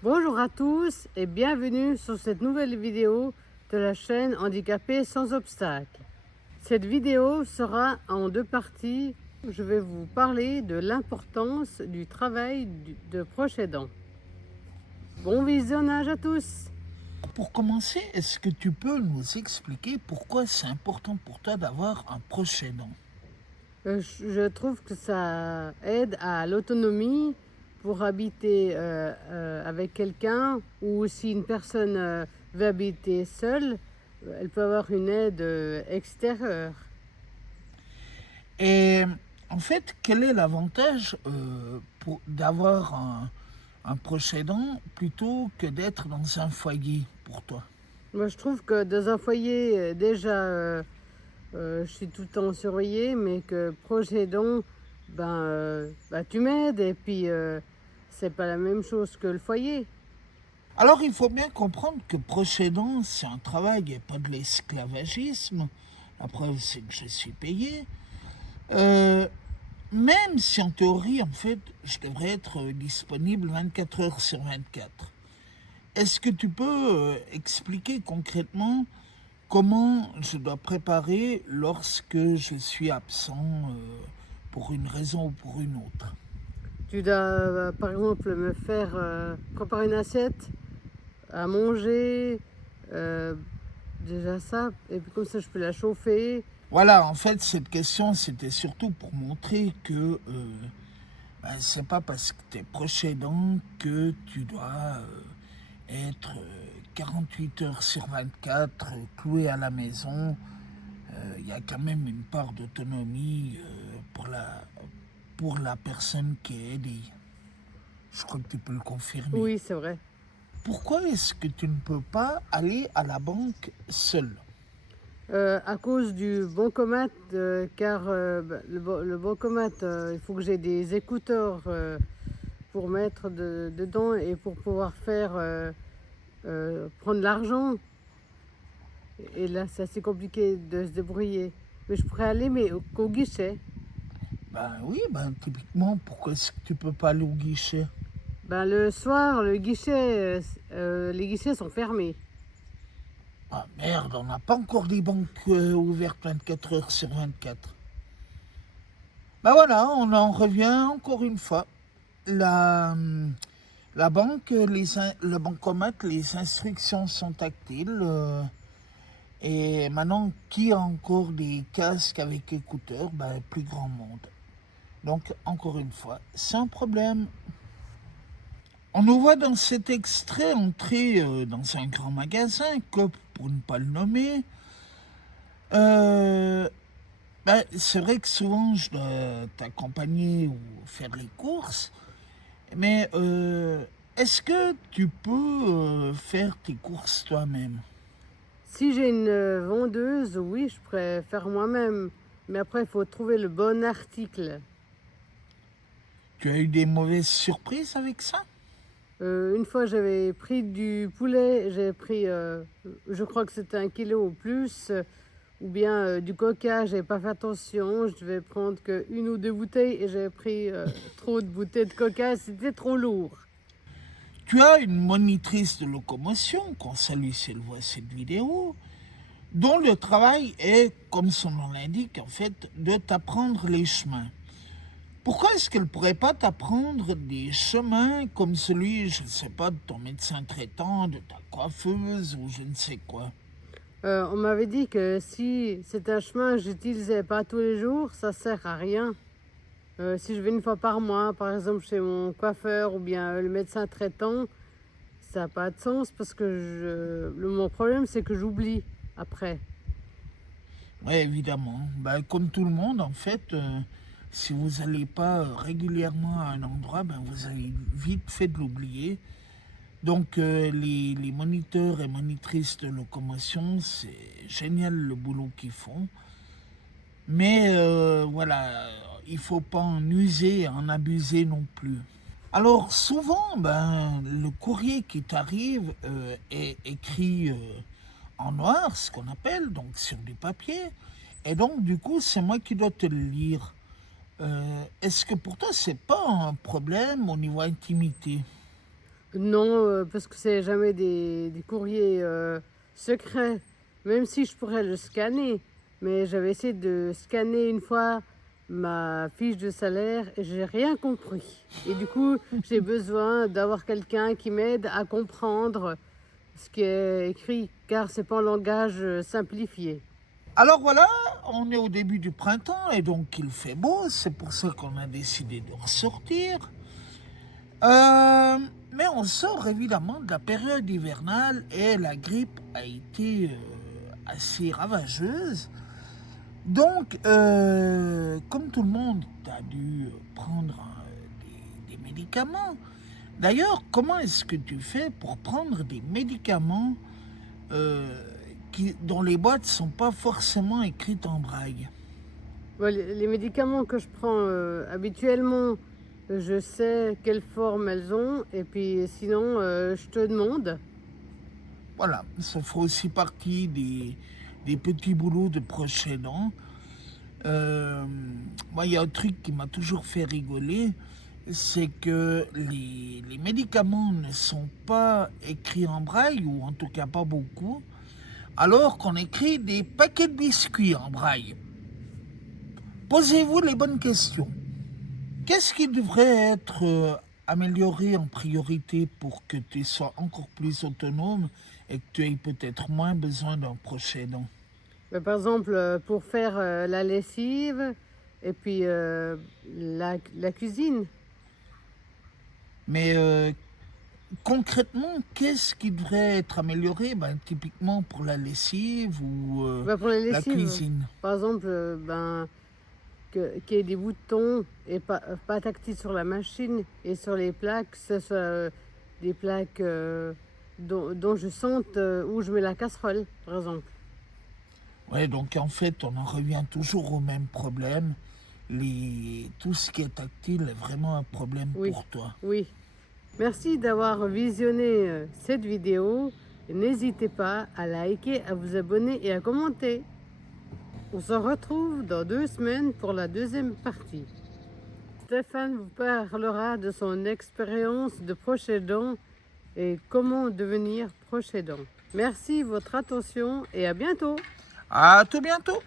Bonjour à tous et bienvenue sur cette nouvelle vidéo de la chaîne Handicapés sans obstacle. Cette vidéo sera en deux parties. Je vais vous parler de l'importance du travail de proche aidant. Bon visionnage à tous! Pour commencer, est-ce que tu peux nous expliquer pourquoi c'est important pour toi d'avoir un proche aidant? Je trouve que ça aide à l'autonomie pour habiter avec quelqu'un, ou si une personne veut habiter seule, elle peut avoir une aide extérieure. Et en fait, quel est l'avantage d'avoir un proche aidant plutôt que d'être dans un foyer pour toi? Moi, je trouve que dans un foyer, déjà, je suis tout le temps surveillée, mais que proche aidant, tu m'aides et puis c'est pas la même chose que le foyer. Alors, il faut bien comprendre que proche aidant, c'est un travail et pas de l'esclavagisme. La preuve, c'est que je suis payé. Euh, Même si en théorie, en fait, je devrais être disponible 24 heures sur 24. Est-ce que tu peux expliquer concrètement comment je dois préparer lorsque je suis absent pour une raison ou pour une autre? Tu dois, par exemple, me faire préparer une assiette à manger, euh, déjà ça, et puis comme ça, je peux la chauffer. Voilà, en fait, cette question, c'était surtout pour montrer que c'est pas parce que tu es proche aidant que tu dois être 48 heures sur 24 cloué à la maison. Il y a quand même une part d'autonomie pour la personne qui est aidée. Je crois que tu peux le confirmer. Oui, c'est vrai. Pourquoi est-ce que tu ne peux pas aller à la banque seul? À cause du bancomat, car le bancomat, il faut que j'ai des écouteurs pour mettre dedans et pour pouvoir faire prendre l'argent. Et là, c'est assez compliqué de se débrouiller. Mais je pourrais aller, mais qu'au guichet. Ben oui, typiquement, pourquoi est-ce que tu peux pas aller au guichet? Le soir, le guichet, les guichets sont fermés. Ah merde, on n'a pas encore des banques ouvertes 24 heures sur 24. Ben voilà, on en revient encore une fois. La, la banque, le bancomat, les instructions sont tactiles. Et maintenant, qui a encore des casques avec écouteurs? Plus grand monde. Donc, encore une fois, c'est un problème. On nous voit dans cet extrait entrer dans un grand magasin, Coop pour ne pas le nommer. Euh, c'est vrai que souvent je dois t'accompagner ou faire les courses, mais est-ce que tu peux faire tes courses toi-même? Si j'ai une vendeuse, oui, je pourrais faire moi-même. Mais après, il faut trouver le bon article. Tu as eu des mauvaises surprises avec ça? Une fois, j'avais pris du poulet, j'ai pris, je crois que c'était 1 kilo ou plus, ou bien du coca, j'avais pas fait attention, je devais prendre qu'une ou deux bouteilles et j'avais pris trop de bouteilles de coca, c'était trop lourd. Tu as une monitrice de locomotion, qu'on salue si elle voit cette vidéo, dont le travail est, comme son nom l'indique, en fait, de t'apprendre les chemins. Pourquoi est-ce qu'elle ne pourrait pas t'apprendre des chemins comme celui, je ne sais pas, de ton médecin traitant, de ta coiffeuse ou je ne sais quoi? On m'avait dit que si c'est un chemin que j'utilisais pas tous les jours, ça sert à rien. Si je vais une fois par mois, par exemple chez mon coiffeur ou bien le médecin traitant, ça n'a pas de sens parce que mon problème c'est que j'oublie après. Oui, évidemment. Comme tout le monde, en fait, si vous n'allez pas régulièrement à un endroit, vous allez vite fait de l'oublier. Donc, les moniteurs et monitrices de locomotion, c'est génial le boulot qu'ils font. Mais voilà, il faut pas en user, en abuser non plus. Alors souvent, le courrier qui t'arrive est écrit en noir, ce qu'on appelle, donc sur du papier. Et donc du coup, c'est moi qui dois te le lire. Est-ce que pour toi, c'est pas un problème au niveau intimité? Non, parce que c'est jamais des courriers secrets, même si je pourrais le scanner. Mais j'avais essayé de scanner une fois ma fiche de salaire et j'ai rien compris. Et du coup, j'ai besoin d'avoir quelqu'un qui m'aide à comprendre ce qui est écrit, car c'est pas un langage simplifié. Alors voilà, on est au début du printemps et donc il fait beau, c'est pour ça qu'on a décidé de ressortir. Mais on sort évidemment de la période hivernale et la grippe a été assez ravageuse. Donc, comme tout le monde, tu as dû prendre des médicaments. D'ailleurs, comment est-ce que tu fais pour prendre des médicaments dont les boîtes ne sont pas forcément écrites en braille? Bon, les médicaments que je prends habituellement, je sais quelle forme elles ont, et puis sinon, je te demande. Voilà, ça fait aussi partie des petits boulots de proche aidant. Moi, il y a un truc qui m'a toujours fait rigoler, c'est que les médicaments ne sont pas écrits en braille, ou en tout cas pas beaucoup, alors qu'on écrit des paquets de biscuits en braille. Posez-vous les bonnes questions. Qu'est-ce qui devrait être amélioré en priorité pour que tu sois encore plus autonome et que tu aies peut-être moins besoin d'un proche aidant? Ben, par exemple, pour faire la lessive et puis la cuisine. Mais concrètement, qu'est-ce qui devrait être amélioré? Typiquement pour la lessive ou Ben, pour la la lessive, cuisine. par exemple, qu'il y ait des boutons et pas tactiles sur la machine et sur les plaques, que ce soit des plaques dont je sente où je mets la casserole, par exemple. Ouais, donc en fait, on en revient toujours au même problème. Tout ce qui est tactile est vraiment un problème Oui, pour toi. oui. Merci d'avoir visionné cette vidéo. N'hésitez pas à liker, à vous abonner et à commenter. On se retrouve dans 2 semaines pour la deuxième partie. Stéphane vous parlera de son expérience de proche aidant et comment devenir proche aidant. Merci de votre attention et à bientôt. À tout bientôt!